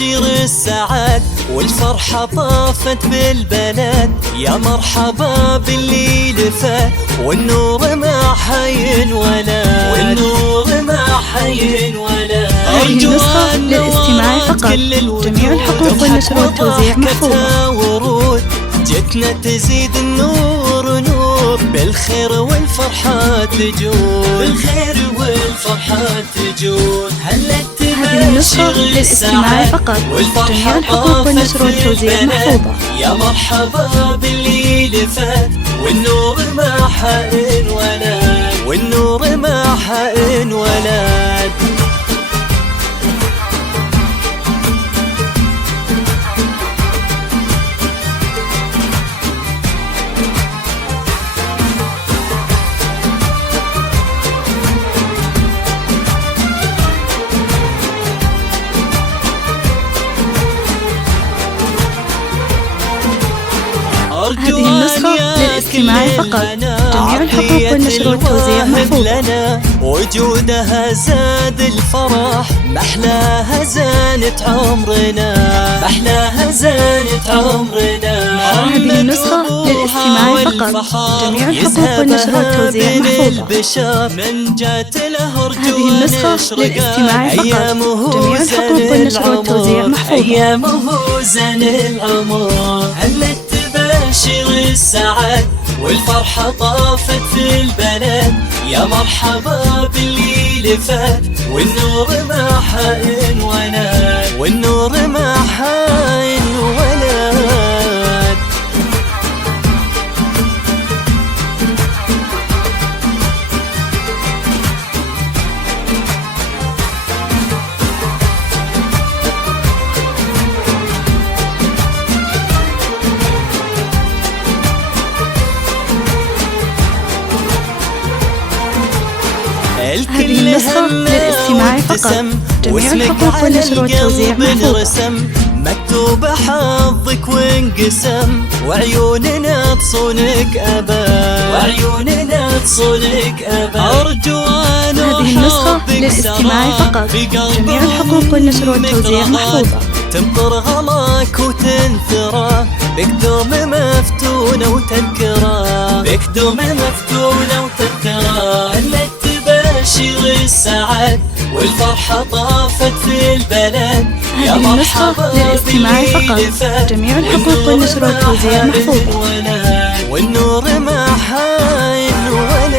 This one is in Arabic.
تباشر السعاد والفرحة طافت بالبلد. يا مرحبا باللي لفت والنور ما حينولد، والنور ما حينولد. هذه النسخة للاستماع فقط. جميع الحقوق والنشر والتوزيع محفوظة. جتنا تزيد النور نور بالخير والفرحة تجود، بالخير والفرحة تجود. هذه النسخة للاستماع فقط. جميع الحقوق والنشر والتوزيع محفوظة. يا مرحبا باللي لفت والنور ما حينولد، والنور ما حينولد. هذه النسخة للاستماع فقط. جميع الحقوق والنشر والتوزيع محفوظة. وجودها زاد الفرح، محلاها زانت عمرنا، محلاها زانت عمرنا. هذه النسخة للاستماع فقط. جميع الحقوق والنشر والتوزيع محفوظة. من جات له هذه النسخة للاستماع فقط. جميع الحقوق والنشر والتوزيع محفوظة. أيامه زن العمر، هلت تباشر السعاد والفرحة طافت في البلد. يا مرحبا باللي لفت والنور ما حينولد، والنور ما حينولد. هذه النسخة للاستماع فقط. جميع الحقوق والنشر والتوزيع محفوظة. مكتوب حظك وانقسم وعيوننا تصونك أبد، وعيوننا تصونك أبد. أرجو أن هذه النسخة للاستماع فقط. جميع الحقوق والنشر والتوزيع محفوظة. تمطر غلاك وتنثره بقدوم مفتونة وتذكره، بقدوم مفتونة وتذكره. هلت تباشر السعاد والفرحة طافت في البلد. هذه النسخة للاستماع فقط. جميع الحقوق والنشر والتوزيع محفوظة. والنور ما حينولد.